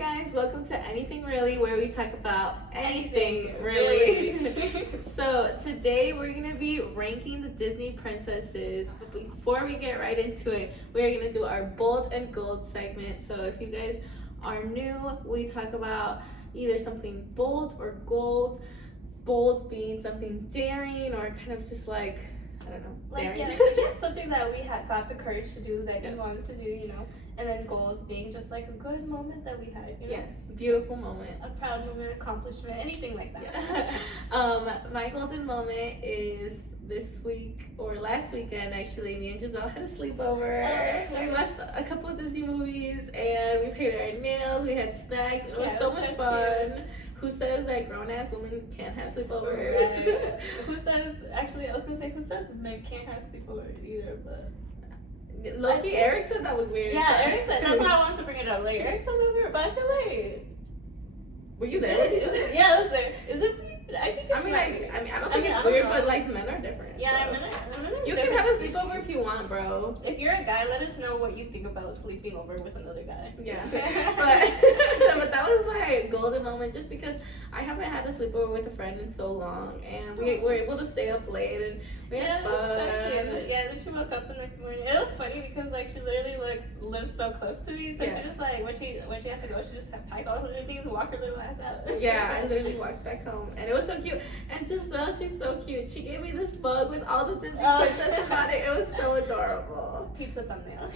guys, welcome to Anything Really, where we talk about anything really. So today we're going to be ranking the Disney princesses. But before we get right into it, we're going to do our bold and gold segment. So if you guys are new, we talk about either something bold or gold. Bold being something daring or kind of just like, I don't know, daring. Something that we had got the courage to do that we wanted to do, you know. And then goals being just like a good moment that we had, you know. Yeah, beautiful moment. A proud moment, accomplishment, anything like that. Yeah. My golden moment is this week or last weekend actually. Me and Giselle had a sleepover. We watched a couple of Disney movies and we painted our nails. We had snacks. It was so much fun. Cute. Who says that grown-ass women can't have sleepovers? Right. Who says, actually, I was going to say, who says men can't have sleepovers either, but... Loki, Eric said that was weird. Yeah, Eric said, that's why I wanted to bring it up. Like, Eric said that was weird, but I feel like... Were you there? Yeah, I was there. Is it weird? I think it's I don't think it's weird, but like men are different. Yeah, so. men are You can have a sleepover if you want, bro. If you're a guy, let us know what you think about sleeping over with another guy. Yeah. but that was my golden moment just because I haven't had a sleepover with a friend in so long and we were able to stay up late and we had fun. Yeah, then she woke up the next morning. It was funny because like she literally lives so close to me, so she just like when she had to go, she just had packed all her things and walked her little ass out. Yeah, I literally walked back home and it was so cute. And Giselle, she's so cute. She gave me this mug with all the Disney princesses on it. It was so adorable. Peep the thumbnail.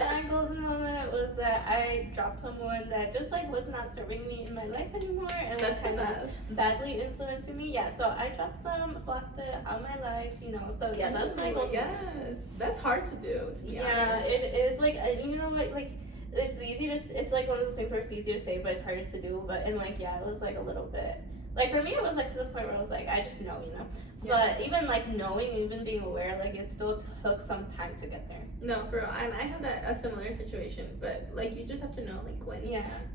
My golden moment was that I dropped someone that just like was not serving me in my life anymore and that's kind of badly influencing me. Yeah, so I dropped them, blocked it out of my life, you know. So yeah, that's my golden moment. Yes, that's hard to do. To be honest. It is like you know like it's easy to it's like one of those things where it's easy to say but it's harder to do. But and like it was like a little bit. Like, for me, it was, like, to the point where I was, like, I just know, you know? Yeah. But even, like, knowing, even being aware, like, it still took some time to get there. No, for real. I had a similar situation, but, like, you just have to know, like, when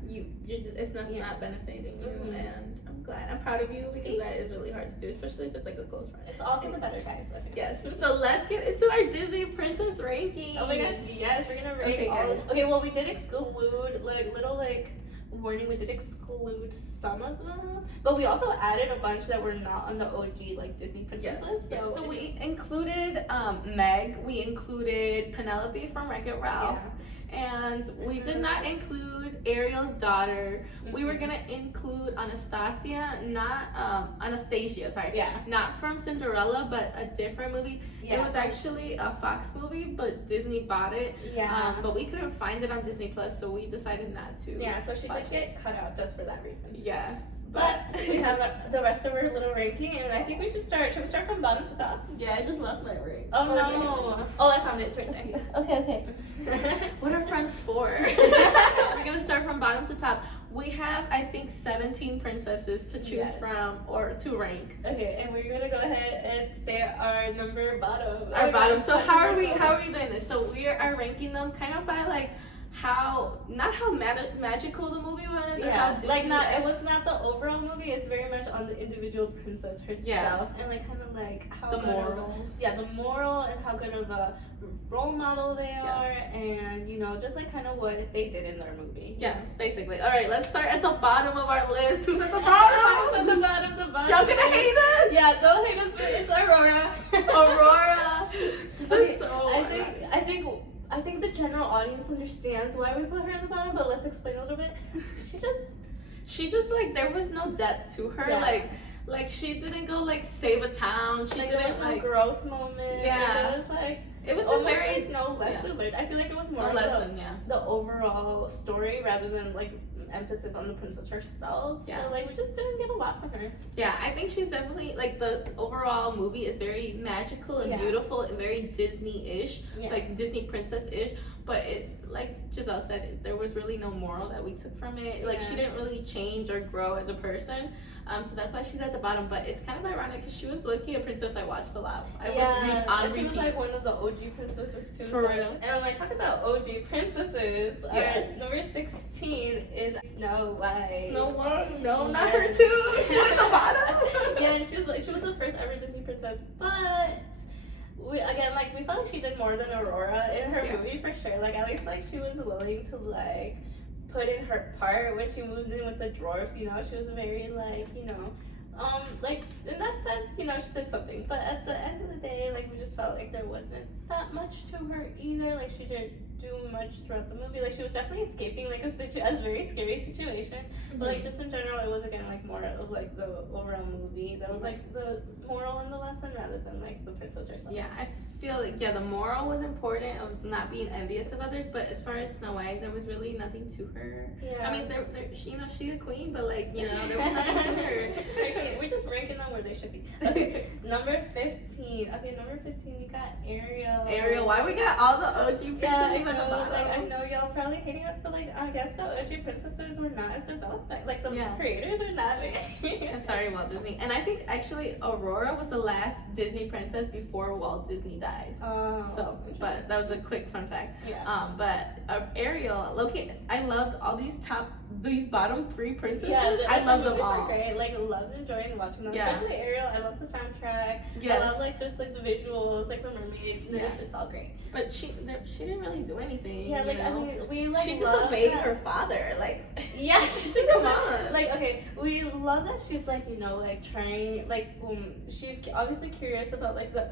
you're just, it's not benefiting you, and I'm glad. I'm proud of you because that is really hard to do, especially if it's, like, a close friend. It's all for the better, guys. Yes. So, let's get into our Disney princess ranking. Oh, my gosh. Yes, we're going to rank all. Okay, well, we did exclude, like, little, like... warning, we did exclude some of them, but we also added a bunch that were not on the OG like Disney princesses. So we included Meg, we included Penelope from Wreck-It Ralph, and we did not include Ariel's daughter. We were gonna include Anastasia, not from Cinderella, but a different movie. It was actually a Fox movie, but Disney bought it. But we couldn't find it on Disney Plus, so we decided not to. Yeah, so she did get cut out just for that reason. Yeah. But we have the rest of our little ranking, and I think we should start. Should we start from bottom to top? Yeah, I just lost my ring. Oh no! Oh, I found it. It's right there. Okay. What are friends for? We're gonna start from bottom to top. We have, I think, 17 princesses to choose from or to rank. Okay, and we're gonna go ahead and say our number bottom. Our bottom. So how are we doing this? So we are ranking them kind of by like not how magical the movie was or how Disney it was not the overall movie, it's very much on the individual princess herself and like kind of like how the morals. The moral and how good of a role model they are and you know just like kind of what they did in their movie. Yeah, basically. All right, let's start at the bottom of our list. Who's at the bottom? At the bottom. Y'all gonna hate us? Yeah, don't hate us, but it's Aurora. Aurora. This is so I think the general audience understands why we put her in the bottom, but let's explain a little bit. She just like there was no depth to her. Like she didn't go like save a town. She didn't like growth moment. Yeah. It was just very like, no lesson learned. I feel like it was more the overall story rather than like emphasis on the princess herself. So like we just didn't get a lot from her. Yeah, I think she's definitely like the overall movie is very magical and beautiful and very Disney-ish, like Disney princess-ish. But it, like Giselle said, there was really no moral that we took from it. Like she didn't really change or grow as a person. So that's why she's at the bottom. But it's kind of ironic because she was low-key a princess I watched a lot. She was like one of the OG princesses too. For real. And when I talk about OG princesses, our number 16 is Snow White. Snow White? No, not her too. She was at the bottom. And she was the first ever Disney princess, but. We felt like she did more than Aurora in her movie for sure. Like at least like she was willing to like put in her part when she moved in with the dwarfs. You know, she was very like, you know, like in that sense, you know, she did something. But at the end of the day, like we just felt like there wasn't that much to her either. Like she didn't do much throughout the movie. Like she was definitely escaping like a very scary situation. But like just in general, it was again like more of like the overall movie that was like the moral in the lesson rather than like the princess herself. Yeah, I feel like the moral was important of not being envious of others, but as far as Snow White, there was really nothing to her. Yeah. I mean, she, you know, she's a queen, but like, you know, there was nothing to her. Okay, we're just ranking them where they should be. Okay, number 15. Okay, number 15 we got Ariel. Ariel, why we got all the OG princesses at the bottom? Like, I know y'all probably hating us, but like I guess the OG princesses were not as developed. Like the creators are not. Sorry, Walt Disney. And I think actually Aurora was the last Disney princess before Walt Disney died. So, but that was a quick fun fact. Yeah. But Ariel, Loki, I loved all these bottom 3 princesses. Yeah, I love them all. Great. Like loved enjoying watching them. Yeah. Especially Ariel. I love the soundtrack. Yes. I love like just like the visuals, like the mermaid. Yeah. It's all great. But she didn't really do anything. Yeah, like you know? I mean, we like she disobeyed her father. Like yeah, she just come on. Like okay, we love that she's like you know like trying like she's obviously curious about like the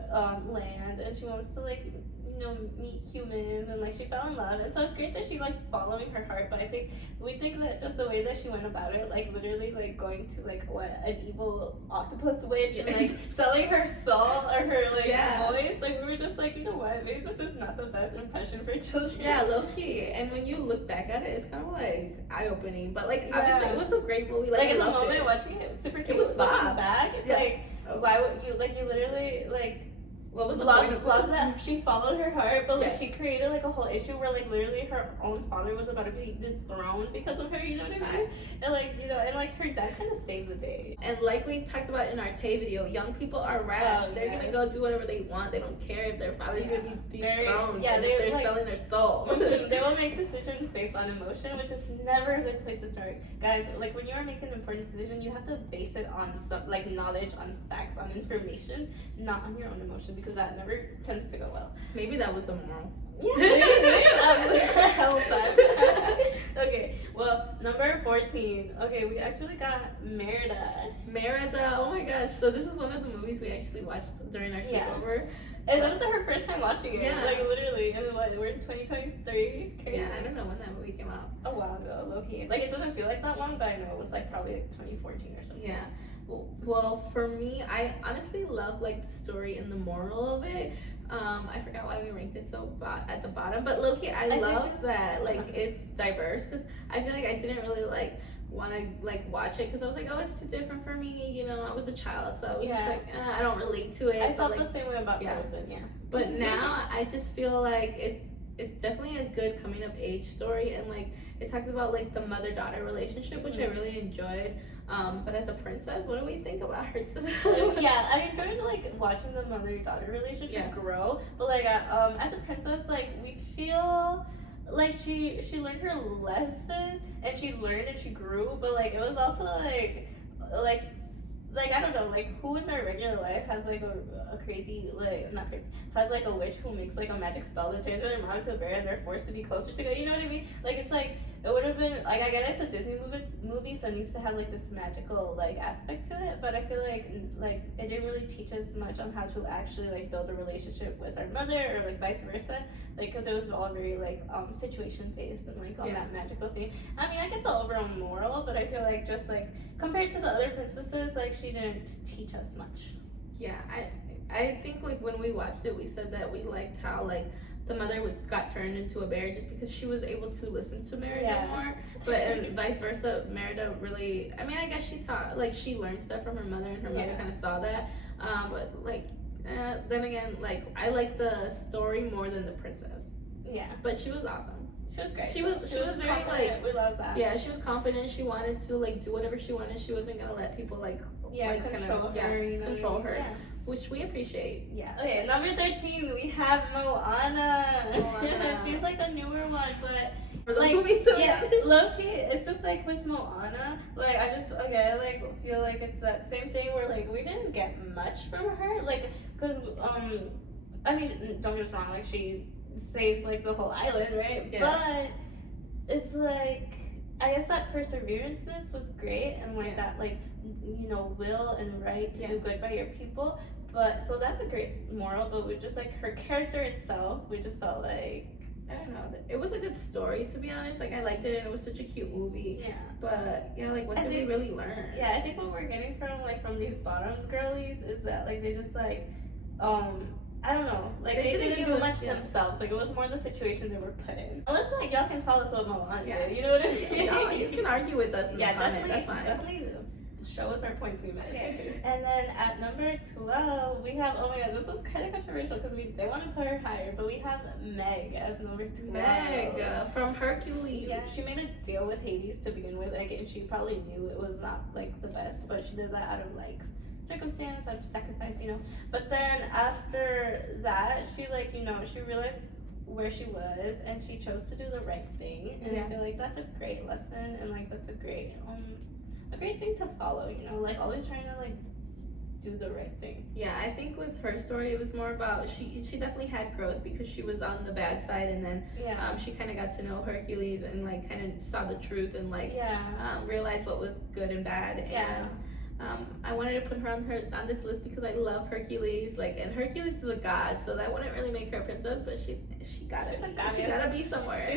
land and she wants to like you know meet humans and like she fell in love and so it's great that she like following her heart. But I think we think that just the way that she went about it, like literally like going to like what an evil octopus witch and like selling her soul or her like voice, like we were just like you know what, maybe this is not the best impression for children. Yeah, low key. And when you look back at it, it's kind of like eye opening. But like obviously it was a great movie. Like in the moment watching it, super cute. It was looking back. It's like why would you like you literally like. What was the point of love that she followed her heart, but like yes. she created like a whole issue where like literally her own father was about to be dethroned because of her, you know what I mean? And like you know, and like her dad kind of saved the day. And like we talked about in our Tay video, young people are rash. They're gonna go do whatever they want. They don't care if their father's gonna be dethroned. Yeah, they're like, selling their soul. They will make decisions based on emotion, which is never a good place to start, guys. Like when you are making an important decision, you have to base it on some like knowledge, on facts, on information, not on your own emotion, because that never tends to go well. Maybe that was the moral. Yeah, maybe that was the whole time. Okay, well, number 14. Okay, we actually got Merida. Merida, oh my gosh. So this is one of the movies we actually watched during our sleepover. And that was her first time watching it. Yeah. Like literally, and what, we're in 2023? Crazy. Yeah, I don't know when that movie came out. A while ago, low-key. Like it doesn't feel like that long, but I know it was like probably like 2014 or something. Yeah. Well, for me, I honestly love like the story and the moral of it. I forgot why we ranked it so at the bottom, but low-key, I love that like it's diverse because I feel like I didn't really like want to like watch it because I was like, oh, it's too different for me. You know, I was a child, so I was just like, I don't relate to it. I felt like, the same way about Frozen. Yeah. But now I just feel like it's definitely a good coming of age story, and like it talks about like the mother-daughter relationship, which I really enjoyed. But as a princess, what do we think about her? Yeah, I enjoyed like watching the mother-daughter relationship grow. But like as a princess, like we feel like she learned her lesson and she learned and she grew. But like it was also like I don't know, like who in their regular life has like a crazy, like not crazy, has like a witch who makes like a magic spell that turns their mom into a bear and they're forced to be closer to God. You know what I mean? Like it's like it would have been like, I get it's a Disney movie, so it needs to have like this magical like aspect to it. But I feel like it didn't really teach us much on how to actually like build a relationship with our mother or like vice versa. Like because it was all very like situation based and like on that magical theme. I mean, I get the overall moral, but I feel like just like compared to the other princesses, like she didn't teach us much. Yeah, I think like when we watched it, we said that we liked how like the mother got turned into a bear just because she was able to listen to Merida more, but and vice versa, Merida really, I mean, I guess she taught, like she learned stuff from her mother and her mother kind of saw that, but like then again, like I like the story more than the princess. Yeah, but she was awesome. She was great. She was very confident. like, we love that. Yeah, she was confident. She wanted to like do whatever she wanted. She wasn't gonna let people like control her. You know, control her. Yeah. Which we appreciate. Yeah. Okay, number 13, we have Moana. She's like a newer one, but like low-key, it's just like with Moana, like I like feel like it's that same thing where like we didn't get much from her, like because I mean, don't get us wrong, like she saved like the whole island, right? Yeah. But it's like guess that perseveranceness was great, and like that, like, you know, will and right to do good by your people. But so that's a great moral. But we just like her character itself, we just felt like, I don't know. It was a good story, to be honest. Like, I liked it, and it was such a cute movie. yeah. But yeah, like, what did we really learn? Yeah, I think what we're getting from these bottom girlies is that like they just like, I don't know, like they didn't do much themselves. Like it was more the situation they were put in. Unless like y'all can tell us what Moana did, you know what I mean? No, you can argue with us in the comment. That's fine. Definitely show us our points we missed. And then at number 12, we have, oh my god, this was kind of controversial because we did want to put her higher, but we have Meg as number 12. Meg from Hercules. Yeah, she made a deal with Hades to begin with, like, and she probably knew it was not like the best, but she did that out of like circumstance, out of sacrifice, you know. But then after that, she like, you know, she realized where she was and she chose to do the right thing, and I feel like that's a great lesson, and like that's a great thing to follow, you know, like always trying to like do the right thing. Yeah, I think with her story it was more about she definitely had growth because she was on the bad side, and then she kind of got to know Hercules and like kind of saw the truth and like realized what was good and bad. And I wanted to put her on this list because I love Hercules, like, and Hercules is a god, so that wouldn't really make her a princess, but she gotta be somewhere.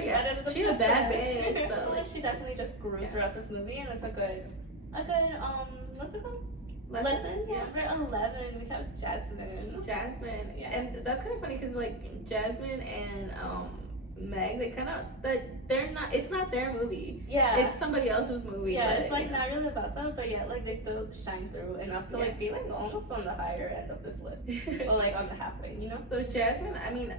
She's a bad bitch, so like she definitely just grew throughout this movie, and it's a good what's it called? Lesson. Yeah. For 11, we have Jasmine. And that's kind of funny because like Jasmine and Meg, they kind of they're not. It's not their movie. Yeah, it's somebody else's movie. Yeah, it's like not really about them, but yeah, like they still shine through enough to like be like almost on the higher end of this list, or like on the halfway, you know. So Jasmine, I mean,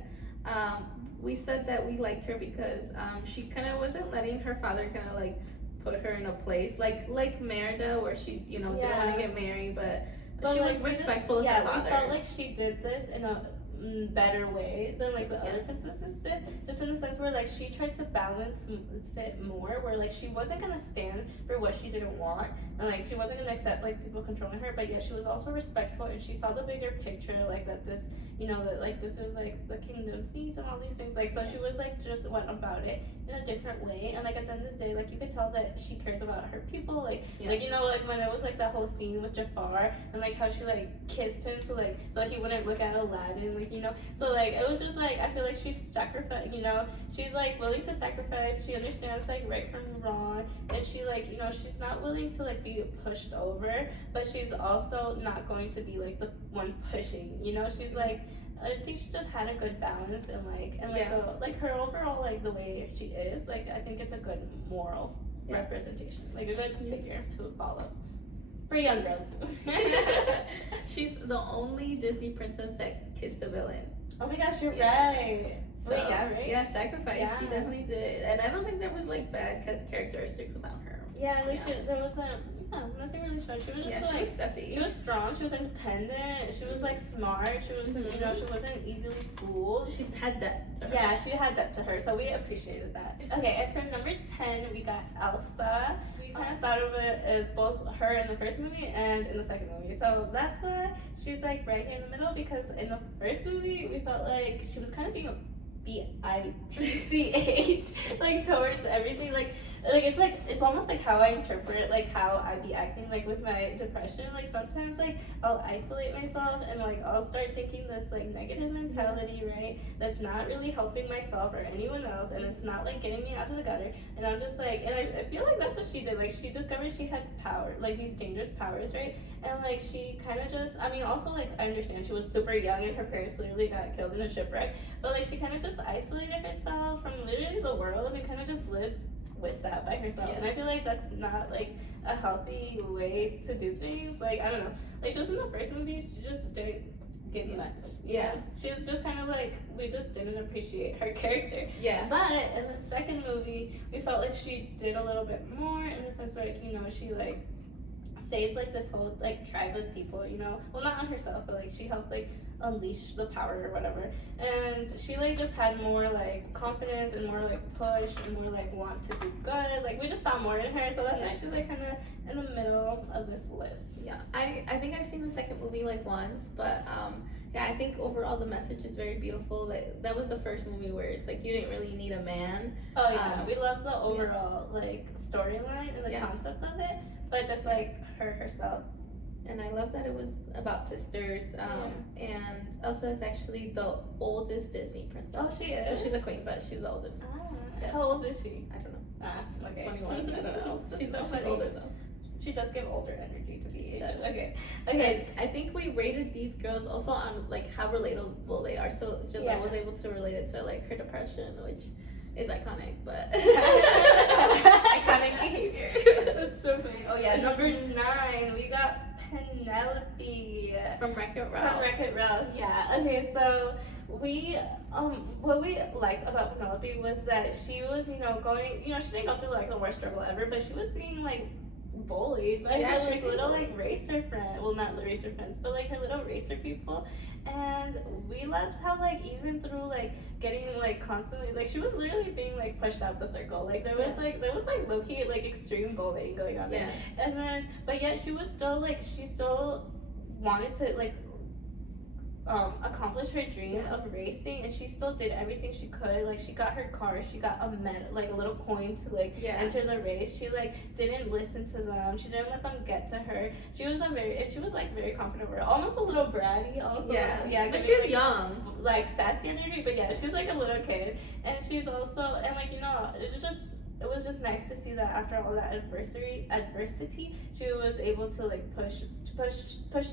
we said that we liked her because she kind of wasn't letting her father kind of like put her in a place like Merida, where she, you know, didn't want to get married, but she was respectful of her father. We felt like she did this in a better way than like the other princesses did, just in the sense where like she tried to balance it more, where like she wasn't gonna stand for what she didn't want, and like she wasn't gonna accept like people controlling her, but yeah, she was also respectful, and she saw the bigger picture, like that this, you know, that like this is like the kingdom's needs and all these things, like so she was like just went about it in a different way, and like at the end of the day, like you could tell that she cares about her people, like like, you know, like when it was like that whole scene with Jafar and like how she like kissed him to like so he wouldn't look at Aladdin, like, you know, so like it was just like I feel like she's sacrificed, you know, she's like willing to sacrifice, she understands like right from wrong, and she like, you know, she's not willing to like be pushed over, but she's also not going to be like the one pushing, you know, she's like, I think she just had a good balance, and like her overall, like the way she is, like I think it's a good moral representation, like a good figure to follow for young girls. She's the only Disney princess that kissed a villain. Oh my gosh, you're right. So, yeah, sacrifice. She definitely did, and I don't think there was like bad characteristics about her. Yeah, like there was nothing really strong. She was just she was sassy. She was strong. She was independent. She was like smart. She was, you know, she wasn't easily fooled. She had depth to her. Yeah, she had depth to her, so we appreciated that. Okay, and for number 10, we got Elsa. We kind of thought of it as both her in the first movie and in the second movie, so that's why she's like right here in the middle, because in the first movie we felt like she was kind of being a bitch like towards everything, like it's almost like how I interpret like how I be acting like with my depression, like sometimes like I'll isolate myself and like I'll start thinking this like negative mentality, right, that's not really helping myself or anyone else, and it's not like getting me out of the gutter, and I'm just like, and I feel like that's what she did, like she discovered she had power, like these dangerous powers, right, and like she kind of just, I mean also like I understand she was super young and her parents literally got killed in a shipwreck, but like she kind of just isolated herself from literally the world and kind of just lived with that by herself, and I feel like that's not like a healthy way to do things, like I don't know, like just in the first movie she just didn't give much, she was just kind of like, we just didn't appreciate her character, but in the second movie we felt like she did a little bit more, in the sense like, you know, she like saved like this whole like tribe of people, you know, well not on herself, but like she helped like unleash the power or whatever, and she like just had more like confidence and more like push and more like want to do good, like we just saw more in her, so that's why she's like kind of in the middle of this list. I think I've seen the second movie like once, but yeah, I think overall the message is very beautiful. That was the first movie where it's like you didn't really need a man. Oh yeah, we love the overall like storyline and the concept of it, but just like herself. And I love that it was about sisters. And Elsa is actually the oldest Disney princess. Oh, she is. Well, she's a queen, but she's the oldest. Yes. How old is she? I don't know. Okay. 21. I don't know. She's so she's older though. She does give older energy to be She aged. does. Okay. And I think we rated these girls also on like how relatable they are. So just I was able to relate it to like her depression, which is iconic, but iconic behavior. That's so funny. Oh yeah, number 9, we got Penelope From Wreck-It Ralph. From Wreck-It Ralph. Yeah. Okay, so we what we liked about Penelope was that she was, going, she didn't go through like the worst struggle ever, but she was being like bullied by her like little like racer friend. Well, not the racer friends, but like her little racer people. And we loved how like even through like getting like constantly like she was literally being like pushed out the circle. Like there was like low key like extreme bullying going on there. And then but yet she still wanted to like accomplish her dream of racing, and she still did everything she could. Like she got her car, she got a like a little coin to like enter the race. She like didn't listen to them. She didn't let them get to her. She was like very confident girl, almost a little bratty. Also, but she's like, young, like sassy energy. But yeah, she's like a little kid, and she's also and like it was just nice to see that after all that adversity, she was able to like push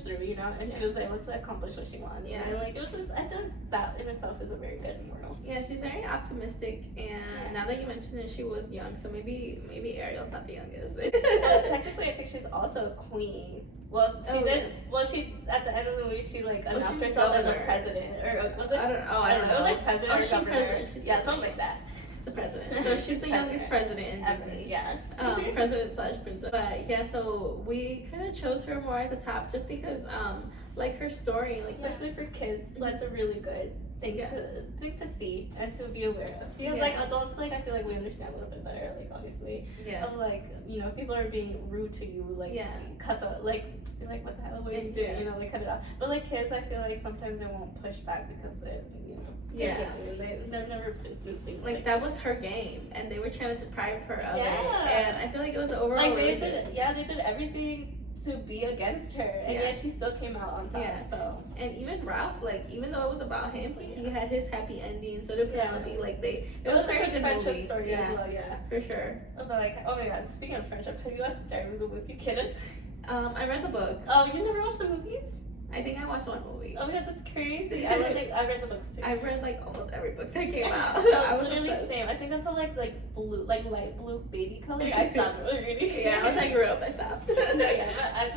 through, and she was able to accomplish what she wanted. Yeah. And like it was just, I think that in itself is a very good moral. Yeah, she's very optimistic, and now that you mention it, she was young, so maybe Ariel's not the youngest. Well, technically, I think she's also a queen. Well, she did. Well, she at the end of the movie, she like announced herself as a president, or was it? I don't know. It was like president or governor. President. Yeah, something like that. The president. So she's the youngest president in Disney. Yeah. President/princess. But yeah, so we kind of chose her more at the top just because, like her story, like especially for kids, that's a really good thing to see and to be aware of. Because like adults, like I feel like we understand a little bit better. Like obviously, of like people are being rude to you, like cut the like what the hell, what are you doing? Like cut it off. But like kids, I feel like sometimes they won't push back because they're they've never been through things like that. Was her game, and they were trying to deprive her of it. And I feel like it was overall like they did everything to be against her, and yet she still came out on top. So and even Ralph, like even though it was about him, he had his happy ending. So did Penelope. Like it was a very good friendship story as well. Yeah, for sure. But like, oh my god, speaking of friendship, have you watched Diary of a Wimpy Kid? I read the books. Oh, you never watched the movies? I think I watched one movie. Oh my god, that's crazy. I read the books too. I read like almost every book that came out. I was literally the same. I think until like blue, like light blue baby color, I stopped reading. Once I grew up, I stopped. But I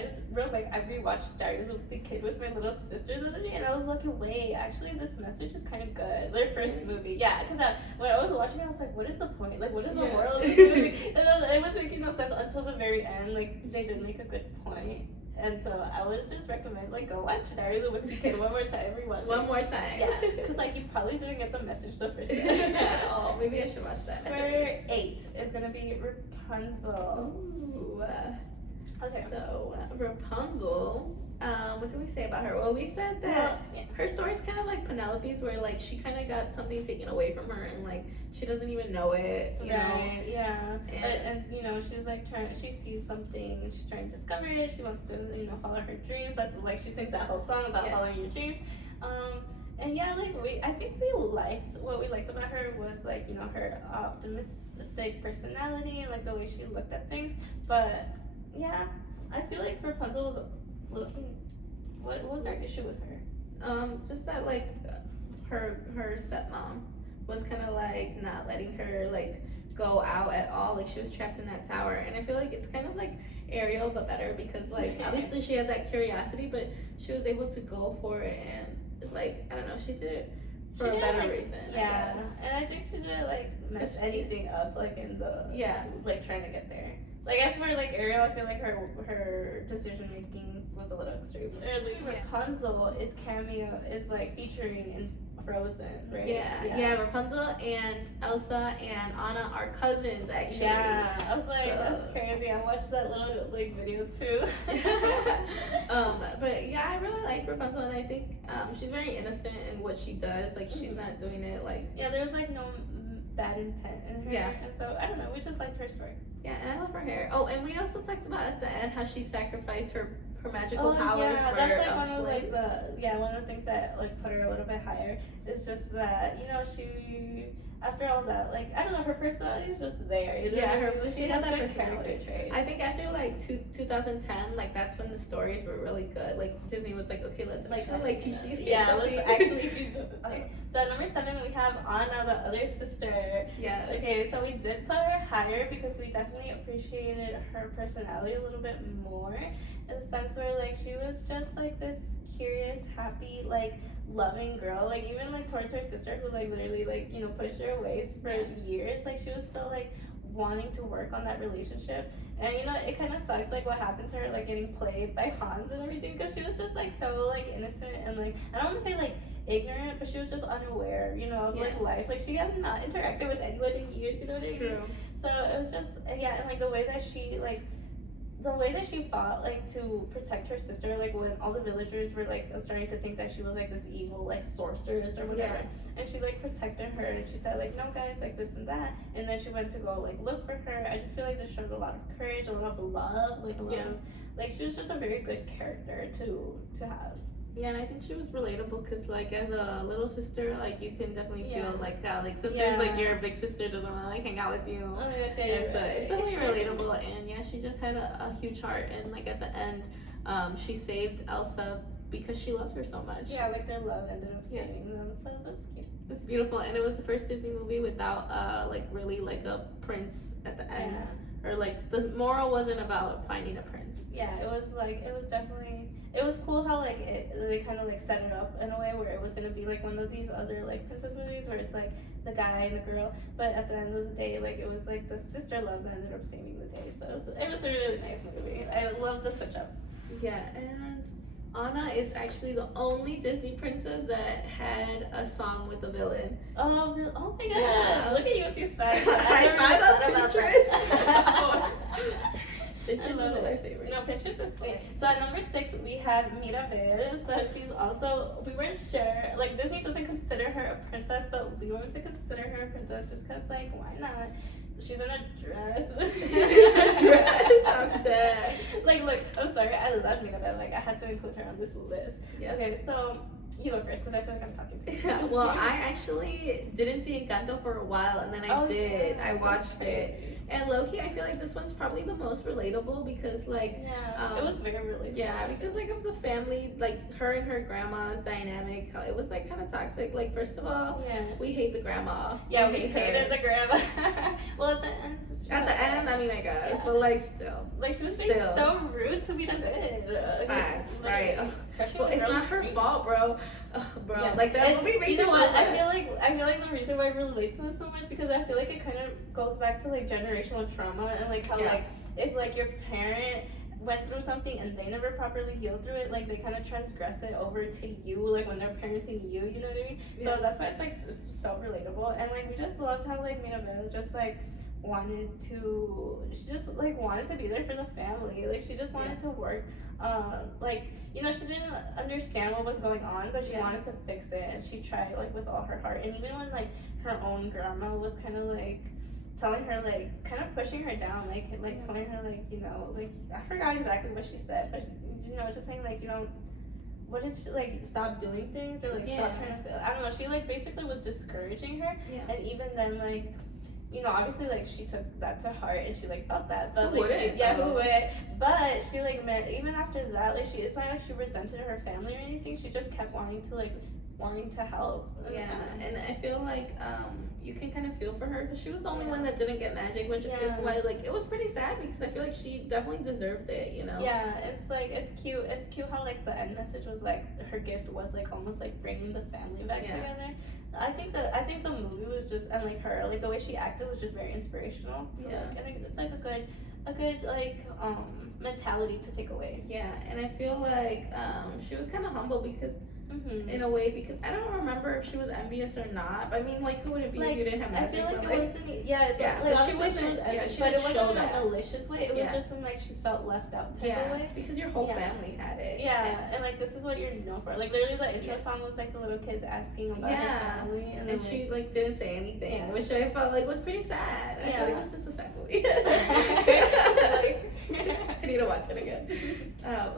just real quick, I rewatched Diary of the Kid with my little sister the other day, and I was like, wait, actually, this message is kind of good. Their first movie, because when I was watching it, I was like, what is the point? Like, what is the moral of this movie? And it was making no sense until the very end. Like, they did make a good point. And so I would just recommend, like, go watch Diary of the Wimpy Kid one more time. Rewatch it. One more time. Yeah, because, like, you probably didn't get the message the first time. Oh, maybe I should watch that. Number 8 is going to be Rapunzel. Ooh. Okay. So, Rapunzel, what did we say about her? Well, we said that her story's kind of like Penelope's, where, like, she kind of got something taken away from her, and, like, she doesn't even know it, you know? Yeah. And she's, like, she sees something, and she's trying to discover it. She wants to, follow her dreams. That's, like, she sings that whole song about following your dreams. And yeah, like, I think what we liked about her was, like, her optimistic personality and, like, the way she looked at things. But, yeah, I feel like Rapunzel was looking, what was our issue with her? Just that, like, her stepmom was kind of, like, not letting her, like, go out at all. Like, she was trapped in that tower. And I feel like it's kind of like Ariel, but better, because, like, obviously she had that curiosity, but she was able to go for it, and, like, I don't know, she did it for a better reason. Yeah, and I think she didn't, like, mess anything up, like, in the, like, trying to get there. Like, as for, like, Ariel, I feel like her decision-making was a little extreme. Rapunzel is like, featuring in Frozen, right? Yeah, Rapunzel and Elsa and Anna are cousins actually. Yeah, I was like, that's crazy. I watched that little like video too. But yeah, I really like Rapunzel, and I think she's very innocent in what she does. Like she's not doing it like there's like no bad intent in her. Yeah. And so I don't know, we just liked her story. yeah, and I love her hair. Oh, and we also talked about at the end how she sacrificed her magical powers yeah, for that's like one of Flynn. like one of the things that like put her a little bit higher. It's just that she after all that, like I don't know, her personality is just there. You know? Yeah, she has has that good personality. character traits. I think after like 2010, like that's when the stories were really good. Like Disney was like, okay, let's actually like teach these kids. Yeah, something. let's actually teach this. Okay, so at number 7 we have Anna, the other sister. Yeah. Okay, so we did put her higher because we definitely appreciated her personality a little bit more, in the sense where like she was just like this curious, happy, like loving girl. Like even like towards her sister who like literally like pushed her away for years. Like she was still like wanting to work on that relationship. And it kind of sucks like what happened to her, like getting played by Hans and everything, because she was just like so like innocent and like I don't want to say like ignorant, but she was just unaware of like life. Like she has not interacted with anyone in years, you know what I mean? True. So it was just and like the way that she fought like to protect her sister, like when all the villagers were like starting to think that she was like this evil like sorceress or whatever, and she like protected her and she said like, no guys, like this and that, and then she went to go like look for her. I just feel like this showed a lot of courage, a lot of love, like a lot of, like she was just a very good character to have. Yeah, and I think she was relatable because, like, as a little sister, like, you can definitely feel like how, like, sometimes like your big sister doesn't want to like hang out with you. Oh my gosh, yeah, And so it's definitely relatable, and yeah, she just had a huge heart, and like at the end, she saved Elsa because she loved her so much. Yeah, like their love ended up saving them, so that's cute. It's beautiful, and it was the first Disney movie without like really like a prince at the end, or like the moral wasn't about finding a prince. Yeah, it was definitely. It was cool how like they kind of like set it up in a way where it was gonna be like one of these other like princess movies where it's like the guy and the girl, but at the end of the day, like it was like the sister love that ended up saving the day. So it was a really nice movie. I love the switch up. Yeah, and Anna is actually the only Disney princess that had a song with a villain. Oh my god! Yeah. Look at you with these facts. I saw it on Pinterest. Pinterest is our favorite. No, Pinterest is sweet. So at number 6 we have Mirabel. So she's also, we weren't sure, like Disney doesn't consider her a princess, but we wanted to consider her a princess just because like why not? She's in a dress. She's in a dress. I'm dead. Like look, I'm sorry, I love Mirabel. Like I had to include her on this list. Yeah. Okay, so you go first because I feel like I'm talking to you. Well, I actually didn't see Encanto for a while, and then I did. Yeah, I watched it. And low-key, I feel like this one's probably the most relatable because, like, it was very relatable. Yeah, because, like, of the family, like, her and her grandma's dynamic, it was, like, kind of toxic. Like, first of all, we hate the grandma. Yeah, we hated the grandma. Well, at the end. At the end, I mean, I guess, but, like, still. Like, she was being so rude to Mirabel. Facts, right. Well, it's not her dreams. fault, bro. Bro, Yeah. like, that movie makes you know what? sad. I feel like the reason why I relate to this so much because I feel like it kind of goes back to like generational trauma and like how like if like your parent went through something and they never properly healed through it, like they kind of transgress it over to you, like when they're parenting you, you know what I mean? Yeah. So that's why it's like so relatable, and like we just loved how like Mirabel just like wanted to be there for the family. Like she just wanted to work. Like she didn't understand what was going on, but she wanted to fix it, and she tried like with all her heart. And even when like her own grandma was kind of like telling her, like kind of pushing her down, like telling her like like I forgot exactly what she said, but just saying like what did she like stop doing things or like stop trying to feel, I don't know, she like basically was discouraging her. And even then like obviously like she took that to heart and she like felt that, but who like wouldn't? who would, but she like meant even after that, like it's not like she resented her family or anything, she just kept wanting to help. And I feel like you can kind of feel for her because she was the only one that didn't get magic, which is why like it was pretty sad because I feel like she definitely deserved it, it's like it's cute how like the end message was like her gift was like almost like bringing the family back together. I think the movie was just, and like her, like the way she acted was just very inspirational. So like, I think it's like a good like mentality to take away. And I feel like she was kind of humble because in a way, because I don't remember if she was envious or not. I mean, like, who would it be Like, if you didn't have I magic? feel like But, it wasn't. Yeah, it's yeah, like but she obviously wasn't. Yeah, envious, she but it didn't wasn't show in that. a malicious way. It Yeah. was just in like she felt left out type of Yeah, way. because your whole Yeah. family had it. Yeah, and like this is what you're known for. Like literally, the intro Yeah. song was like the little kids asking about Yeah. her family, and And then she like didn't say anything, Yeah. which I felt like was pretty sad. I Yeah. feel like it was just a sad movie. Like- I need to watch it again.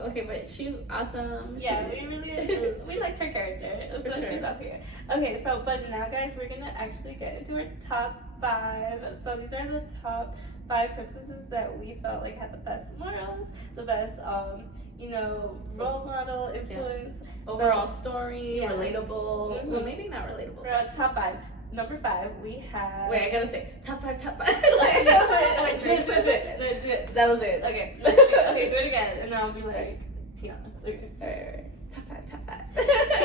Okay, but she's awesome. yeah, She- we really we liked her character, so For sure. she's up here. Okay, so but now guys, we're gonna actually get into our top 5. So these are the top 5 princesses that we felt like had the best morals, the best role model influence. Overall story, Yeah. relatable. Mhm. Well, maybe not relatable. For our top 5, number 5 we have. Wait, I gotta say top 5, top 5. Wait, Wait, Drake says it. No, do it. That was it. Okay, okay, do it again, and then I'll be like Tiana. Okay. Alright. Top 5, top 5.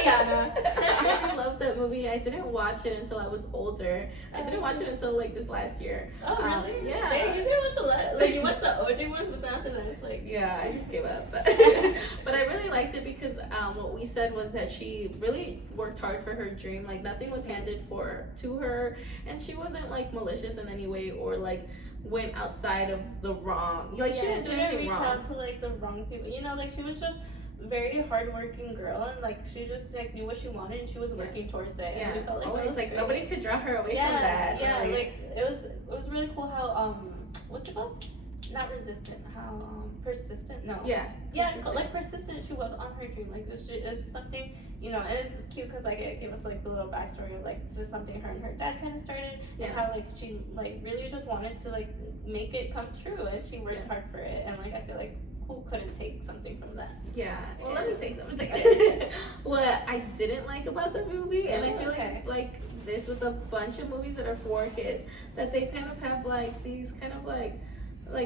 Tiana. I love that movie. I didn't watch it until I was older. I didn't watch it until like this last year. Oh really? Yeah. Dang, you didn't watch a lot. Like you watched the OG ones, but then after that, it's like. Yeah, I just gave up. But I really liked it because what we said was that she really worked hard for her dream. Like nothing was handed to her, and she wasn't like malicious in any way or like went outside of the wrong. Like she didn't do anything reach wrong. out to like the wrong people. You know, like she was just very hardworking girl, and like she just like knew what she wanted, and she was working towards it. Yeah, And we felt like always that was like great. nobody could draw her away Yeah, from that. yeah, like it was really cool how what's it called? Not resistant. How persistent? No. yeah, Yeah, persistent. like persistent she was on her dream. Like it's something, and it's cute because like it gave us like the little backstory of like this is something her and her dad kind of started, Yeah. and how like she like really just wanted to like make it come true, and she worked Yeah. hard for it, and like I feel like who couldn't take something from that? Yeah. Well, let me say something. What I didn't like about the movie, and I feel like Okay. it's like this with a bunch of movies that are for kids, that they kind of have like these kind of like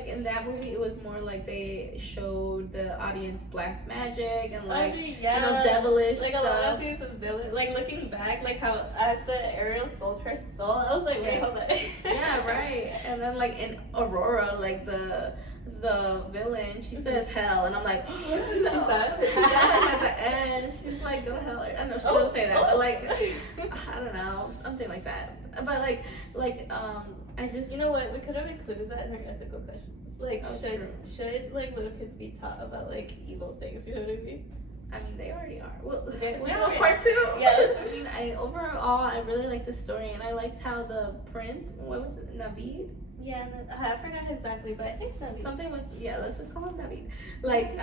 in that movie it was more like they showed the audience black magic and like devilish like a stuff. lot of these villains. Like looking back, like how I said Ariel sold her soul. I was like, wait, Yeah. hold on. Yeah, right. And then like in Aurora, like the villain, she says hell, and I'm like, She no. does? She does at the end. She's like, go hell. I know she doesn't say that, but like, I don't know, something like that. But like, I just. You know what? We could have included that in our ethical questions. Like, Oh, should true. like little kids be taught about like evil things? You know what I mean? I mean, they already are. Well, Okay, we we have a already part 2. Yeah. I mean, overall, I really liked the story, and I liked how the prince, what was it, Navid? Yeah, I forgot exactly, but I think that Something with, let's just call him Navid. Like,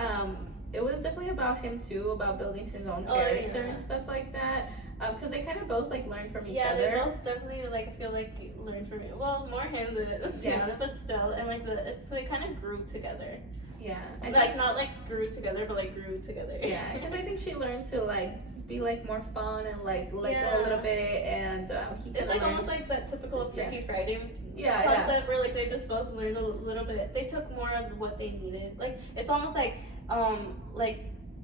it was definitely about him too, about building his own Oh, character yeah. and stuff like that. Because they kind of both like learn from each yeah, other. they both definitely like I feel like learned from it. Well, more him than Tiana, Yeah. but still, and like it's like kind of grew together. Yeah. I Like not like grew together, but like grew together. Yeah, because I think she learned to like just be like more fun and like let go Yeah. a little bit, and he It's kinda like learned- almost like that typical Yeah. Freaky Friday Yeah, concept where like they just both learned a little bit. They took more of what they needed. Like it's almost like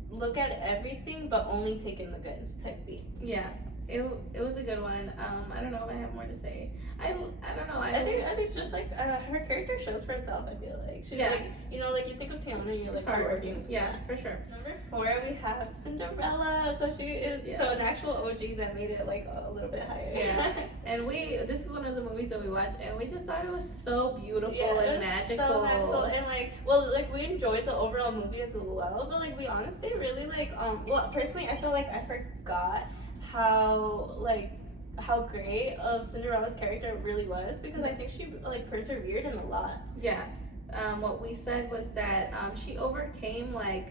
look at everything but only take in the good type beat. Yeah, it was a good one. I don't know if I have more to say. I don't know. I think just like her character shows for herself. I feel like she's Yeah. like like you think of Tiana, you're she's like hardworking. Yeah, for sure. Number 4 we have Cinderella. So she is so an actual OG that made it like a little bit higher. Yeah. And this is one of the movies that we watched, and we just thought it was so beautiful Yeah, it and was magical. so magical, and like we enjoyed the overall movie as well, but like we honestly really personally I feel like I forgot how great of Cinderella's character really was, because I think she like persevered in a lot. Yeah. What we said was that she overcame like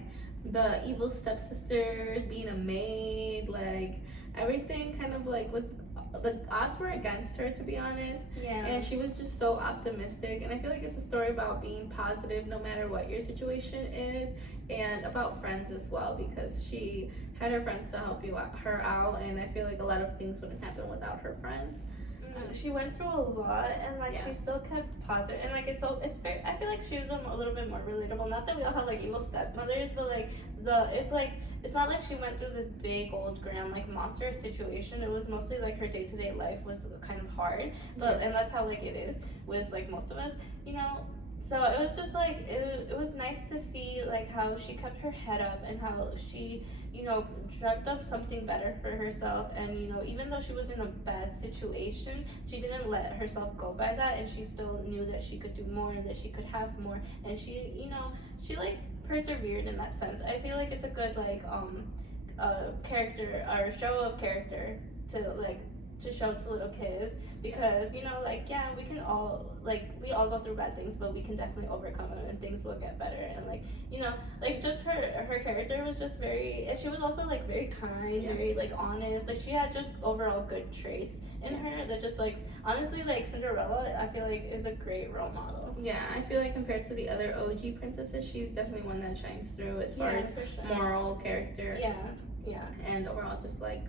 the evil stepsisters, being a maid, like everything kind of like was, the odds were against her, to be honest. Yeah. And she was just so optimistic, and I feel like it's a story about being positive no matter what your situation is, and about friends as well, because she had her friends to help her out, and I feel like a lot of things wouldn't happen without her friends. She went through a lot, and like Yeah. she still kept positive, and like it's very, I feel like she was a little bit more relatable. Not that we all have like evil stepmothers, but like it's not like she went through this big old grand like monster situation. It was mostly like her day-to-day life was kind of hard, but and that's how like it is with like most of us, so it was just like it was nice to see like how she kept her head up and how she dreamt of something better for herself, and even though she was in a bad situation, she didn't let herself go by that, and she still knew that she could do more and that she could have more, and she like persevered in that sense. I feel like it's a good like character or show of character to show to little kids, because like yeah, we can all we all go through bad things, but we can definitely overcome them and things will get better. And like just her character was just very, and she was also like very kind, very like honest, like she had just overall good traits in her that just like honestly like Cinderella I feel like is a great role model. Yeah, I feel like compared to the other OG princesses, she's definitely one that shines through as far as for sure. moral character. Yeah. And overall just like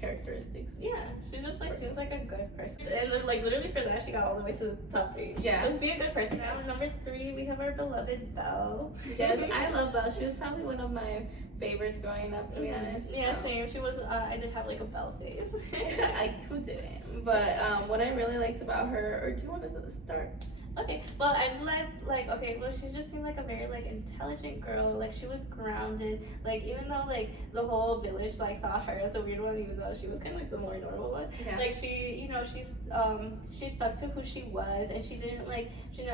characteristics. Yeah, she just like seems like a good person, and then like literally for that she got all the way to the top 3. Yeah, just be a good person. Now number 3 we have our beloved Belle. Yes, I love Belle. She was probably one of my favorites growing up, to be honest. Yeah, same. She was I did have like a Belle phase. Who didn't? But what I really liked about her, or do you want to start? Okay, well, I like okay, well, she just seemed like a very like intelligent girl. Like she was grounded. Like even though like the whole village like saw her as a weird one, even though she was kind of like the more normal one. Yeah. Like she she stuck to who she was, and she didn't like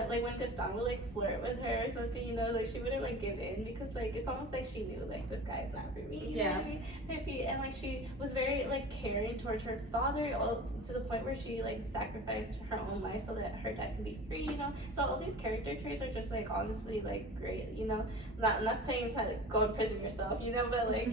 like when Gaston would like flirt with her or something, like she wouldn't like give in, because like it's almost like she knew like this guy's not for me. You know what I mean? And like she was very like caring towards her father, all to the point where she like sacrificed her own life so that her dad can be free. So all these character traits are just like honestly like great. Not saying to go in prison yourself, but like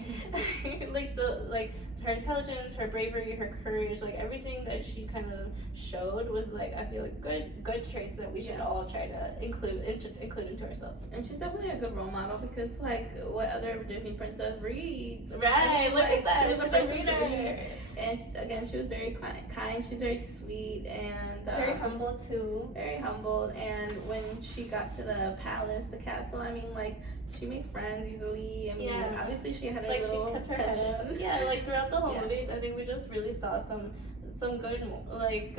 like her intelligence, her bravery, her courage, like everything that she kind of showed was like, I feel like good traits that we should all try to include into ourselves. And she's definitely a good role model, because like what other Disney princess reads? Right, look at that. She was the first one to reader. read. And again, she was very kind. She's very sweet and very humble too. Very humble. And when she got to the palace, the castle, I mean, like she made friends easily. I mean, like, obviously she had a like little she kept her head. Yeah, like throughout the whole movie, I think we just really saw some good like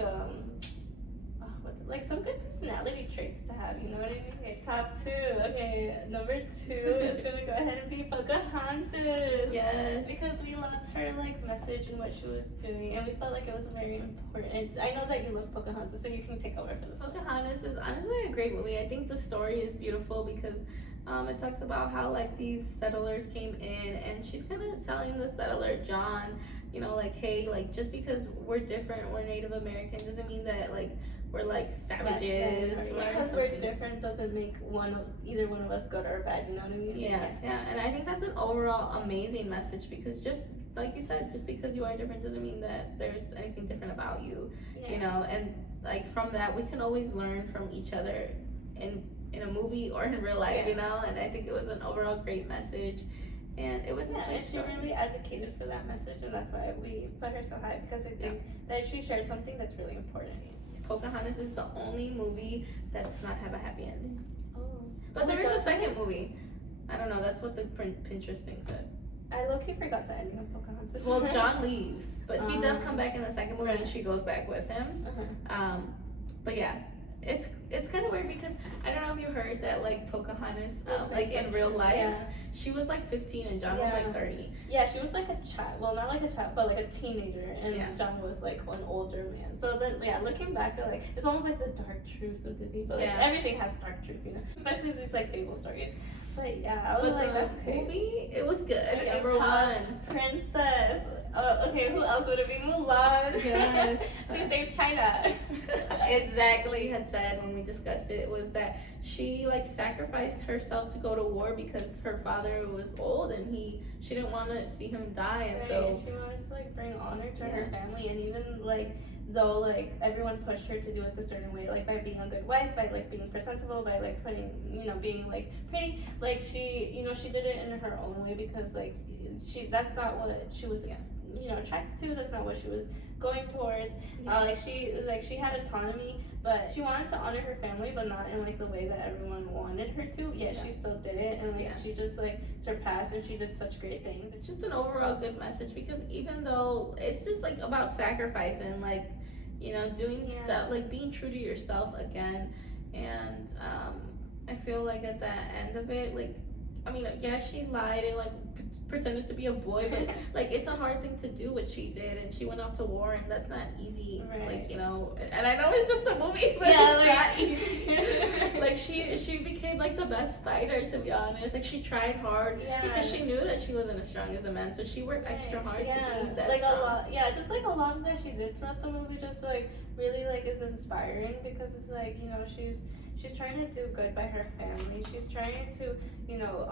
like some good personality traits to have, you know what I mean? Okay, top 2. Okay, number 2 is gonna go ahead and be Pocahontas. Yes. Because we loved her like message and what she was doing, and we felt like it was very important. I know that you love Pocahontas, so you can take over for this. Pocahontas is honestly a great movie. I think the story is beautiful because it talks about how like these settlers came in, and she's kind of telling the settler John, like, hey, like just because we're different, we're Native American, doesn't mean that like we're like savages. Because we're different doesn't make either one of us good or bad. You know what I mean? Yeah. And I think that's an overall amazing message, because just like you said, just because you are different doesn't mean that there's anything different about you. And like from that we can always learn from each other in a movie or in real life. And I think it was an overall great message. And it was a sweet story. She really advocated for that message, and that's why we put her so high, because I think that she shared something that's really important. Pocahontas is the only movie that's not have a happy ending. Oh. But there is a second movie. I don't know, that's what the Pinterest thing said. I low-key forgot the ending of Pocahontas. Well, John leaves, but he does come back in the second movie, and she goes back with him. But yeah, it's kind of weird, because I don't know if you heard that like Pocahontas, like in real life, she was like 15 and John was like 30. Yeah, she was like a child. Well, not like a child, but like a teenager, and John was like an older man. So then, looking back at like, it's almost like the dark truths of Disney, but like everything has dark truths, especially these like fable stories. But yeah, I was like, that's great. Movie, it was good. Okay, Number 1, Princess. Okay, who else would it be? Mulan. Yes. She saved China. Exactly. Had said when we discussed it was that she like sacrificed herself to go to war because her father was old and she didn't want to see him die, and so she wanted to like bring honor to her family, and even like though like everyone pushed her to do it a certain way, like by being a good wife, by like being presentable, by like putting being like pretty, like she she did it in her own way, because like that's not what she was attracted to, that's not what she was going towards. She had autonomy, but she wanted to honor her family, but not in like the way that everyone wanted her to. She still did it, and like she just like surpassed, and she did such great things. It's just an overall good message, because even though it's just like about sacrifice and like doing stuff, like being true to yourself again, and feel like at the end of it, like, I mean, yeah, she lied and like pretended to be a boy, but like it's a hard thing to do what she did, and she went off to war, and that's not easy. Right. Like, you know, and I know it's just a movie, but Yeah, it's like- not easy. Like she became like the best fighter, to be honest. Like she tried hard Yeah. because she knew that she wasn't as strong as the men, so she worked extra hard to be that like strong. a lot, just like a lot that she did throughout the movie, just like really like is inspiring, because it's like, you know, she's trying to do good by her family. She's trying to, you know,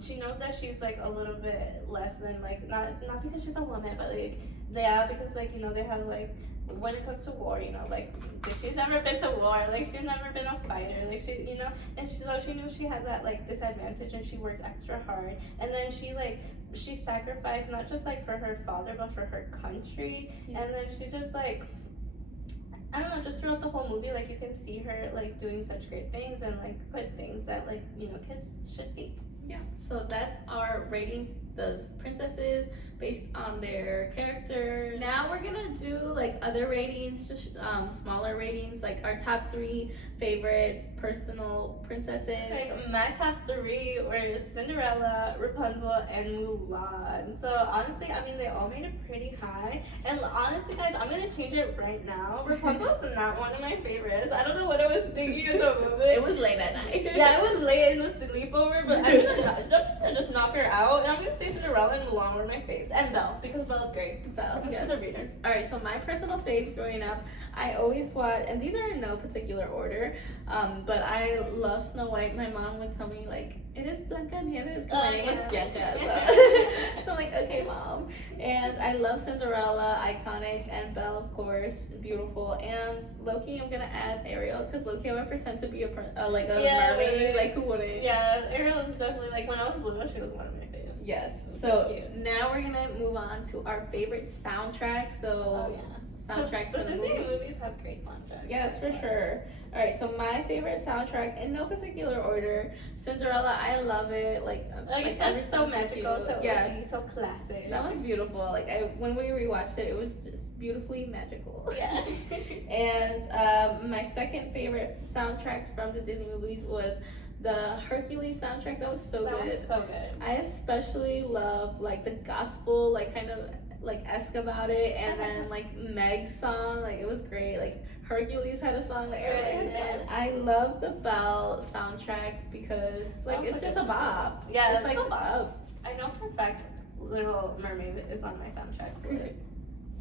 she knows that she's like a little bit less than, like, not because she's a woman, but like because like, you know, they have like, when it comes to war, you know, like she's never been to war, like she's never been a fighter, like she, you know, and she knew she had that like disadvantage, and she worked extra hard, and then she sacrificed not just like for her father but for her country. Yeah. And then she just like, I don't know, just throughout the whole movie, like you can see her like doing such great things and like good things that, like, you know, kids should see. Yeah. So that's our rating the princesses based on their character. Now we're gonna do like other ratings, just smaller ratings, like our top 3 favorite personal princesses. Like my top 3 were Cinderella, Rapunzel, and Mulan. So honestly, I mean, they all made it pretty high. And honestly, guys, I'm gonna change it right now. Rapunzel is not one of my favorites. I don't know what I was thinking in the moment. It was late at night. Yeah, it was late in the sleepover, but I'm gonna just knock her out, and I'm gonna say Cinderella and Mulan were my faves, and Belle, because Belle's great. Belle, She's yes. a reader. All right, so my personal faves growing up, I always watched, and these are in no particular order, but I love Snow White. My mom would tell me, like, it is Blancanieves, because my name was Bianca, so I'm like, okay, mom. And I love Cinderella, iconic, and Belle, of course, beautiful. And Loki, I'm gonna add Ariel, because Loki, I would pretend to be a mermaid, really. like, who wouldn't? Yeah, Ariel is definitely, like, when I was little, she was one of my faves. Yes. So So cute. now we're gonna move on to our favorite soundtrack. So Oh, yeah. soundtrack for The the Disney movie. movies have great soundtracks. Yes, for sure. All right, so my favorite soundtrack in no particular order, Cinderella. I love it. Like Like, every it's so song's magical, cute. so yes, OG, so classic. that was beautiful. Like when we rewatched it, it was just beautifully magical. Yeah. And my second favorite soundtrack from the Disney movies was the Hercules soundtrack. That was so That good. was so good. I especially love like the gospel, like kind of like esque about it, and then like Meg's song, like it was great. Like Hercules had a song, like everybody had a song. I love the Belle soundtrack because like That was it's a just good a bop. Yeah, it's like a bop. up. I know for a fact Little Mermaid is on my soundtracks list.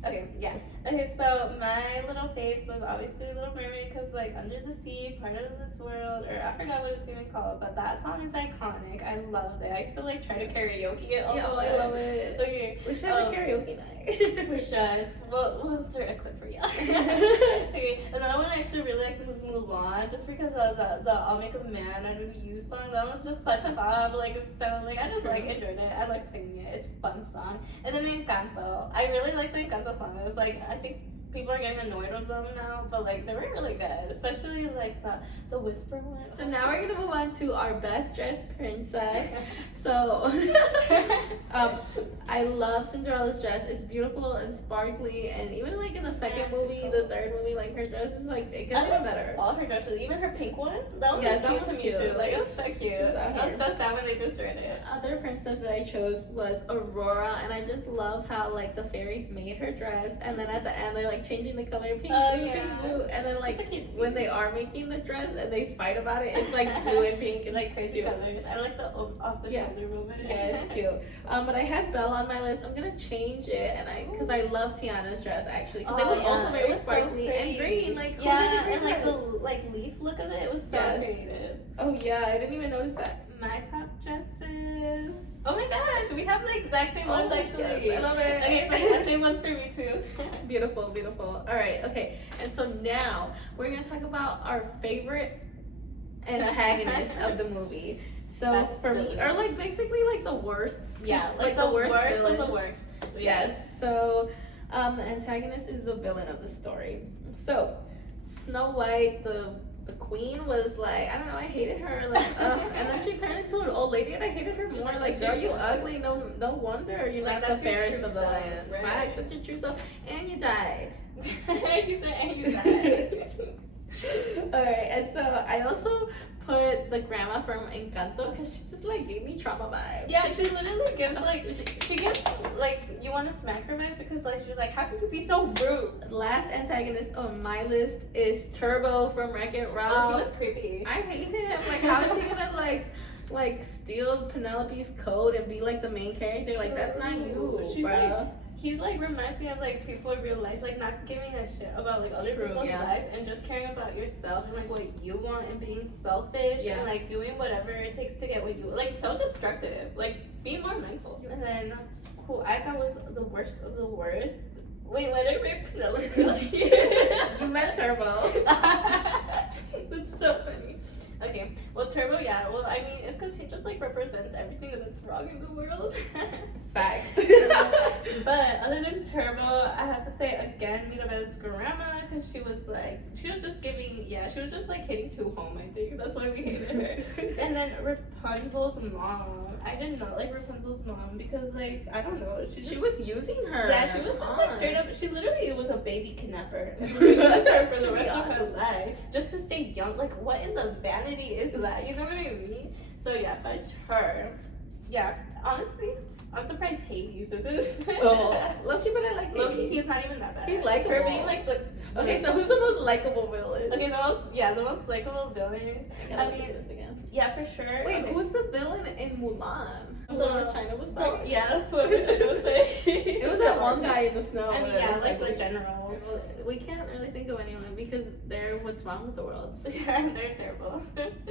Okay, yeah. Okay, so my little faves was obviously Little Mermaid, because like Under the Sea, Part of This World, or I forgot what it's even called, but that song is iconic. I loved it. I used to like try to karaoke it all the Yeah, time. I love it. Okay, We should have a karaoke night. we should. We'll insert a clip for you. Okay, another one I actually really liked was Mulan, just because of the I'll Make a Man Out of You song. That was just such a vibe. Like, it's so, like, I just like enjoyed it. I liked singing it. It's a fun song. And then Encanto. I really liked the Encanto song. It was like, I think people are getting annoyed with them now, but like they were really good, especially like the whisper one. So now we're gonna move on to our best dressed princess. So I love Cinderella's dress. It's beautiful and sparkly, and even like in the second movie, the third movie, like her dress is like it gets even better. All her dresses, even her pink one, that one Yes, was that cute to one's me cute. too. Like, it was so cute. She was out I was here. so sad when they destroyed it. Other princess that I chose was Aurora, and I just love how like the fairies made her dress, and then at the end they're like changing the color pink, Oh, blue, yeah. pink, blue, and then like Such a cute when scene. they are making the dress and they fight about it, it's like blue and pink and like crazy cute. colors. I like the off the Yeah. shoulder movement. Yeah, it's cute. But I had Belle on my list. I'm gonna change it, and because I love Tiana's dress actually, because it was also very sparkly and green, like who doesn't yeah, green and like dress? the like leaf look of it. It was so Yes. creative. Oh yeah, I didn't even notice that. My top dresses. Oh my gosh, we have the exact same ones actually. Yes, I love it. Okay, so the same ones for me too. Beautiful, beautiful. All right, okay. And so now we're gonna talk about our favorite antagonist of the movie. So Best for me, or villains. like basically like the worst. Yeah, like the worst of villains. the worst. Yes. So the antagonist is the villain of the story. So Snow White, the queen, was like, I don't know, I hated her, like, and then she turned into an old lady, and I hated her more. Like, girl, you ugly. No wonder you're Like, not the that's your fairest true of the self, land. right? Facts, that's your true self, and you died. You said and you died. Alright, and so I also put the grandma from Encanto because she just like gave me trauma vibes. Yeah, she literally gives like she gives like you want to smack her vibes because like she's like, how could you be so rude? Last antagonist on my list is Turbo from Wreck-It Oh, Ralph. he was creepy. I hate him. Like, how is he gonna like steal Penelope's code and be like the main character? Like, that's not you, She's bro. like, he like reminds me of like people in real life, like not giving a shit about like other True, people's yeah. lives and just caring about yourself and like what you want and being selfish Yeah. and like doing whatever it takes to get what you like, self-destructive. Like, be more mindful. And then who I thought was the worst of the worst. Wait, what did I make Penelope? You meant Turbo. That's so funny. Okay, well, Turbo, yeah. Well, I mean, it's because he just like represents everything that's wrong in the world. Facts. But other than Turbo, I have to say again, Mirabella's grandma, because she was just giving, she was just like hitting too home. I think that's why we hated her. And then Rapunzel's mom, I did not like Rapunzel's mom because like I don't know, She was using her. yeah, she was just like on. straight up. She literally was a baby kidnapper. And she used her for the rest of her life just to stay young. Like, what in the vanity is that? You know what I mean? So yeah, but her, yeah. Honestly, I'm surprised Hades isn't. Oh, Loki, but I like Loki, Hades. he's not even that bad. He's likable. For being like the. Okay, so who's the most likable villain? Okay, the most likable villains. I mean, this again. yeah, for sure. Wait, okay. who's the villain in Mulan? The- Whoever China was fighting. Yeah, whoever China was fighting. It was that one guy in the snow. I mean, where it yeah, was like the general. We can't really think of anyone because they're what's wrong with the world. Yeah, they're terrible.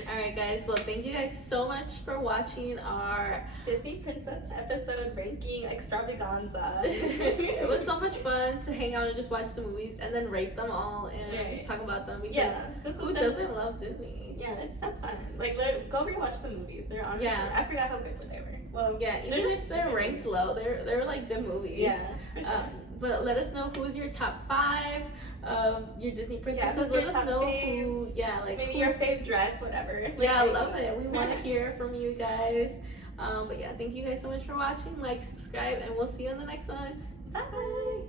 Alright guys, well thank you guys so much for watching our Disney Princess episode ranking extravaganza. it was so much fun to hang out and just watch the movies and then rate them all and Right. just talk about them because Yeah, this who was doesn't love Disney? Yeah, it's so fun. Like, go rewatch the movies. They're honestly, Yeah. I forgot how good they were. Well, Yeah, even they're if just they're ranked low, they're like good movies. Yeah, for sure. But let us know who's your top 5 of your Disney princesses. who's Let your us top know faves? who, Maybe who's- your fave dress, whatever. Yeah, I love it. We want to hear from you guys. But yeah, thank you guys so much for watching. Like, subscribe, and we'll see you in the next one. Bye.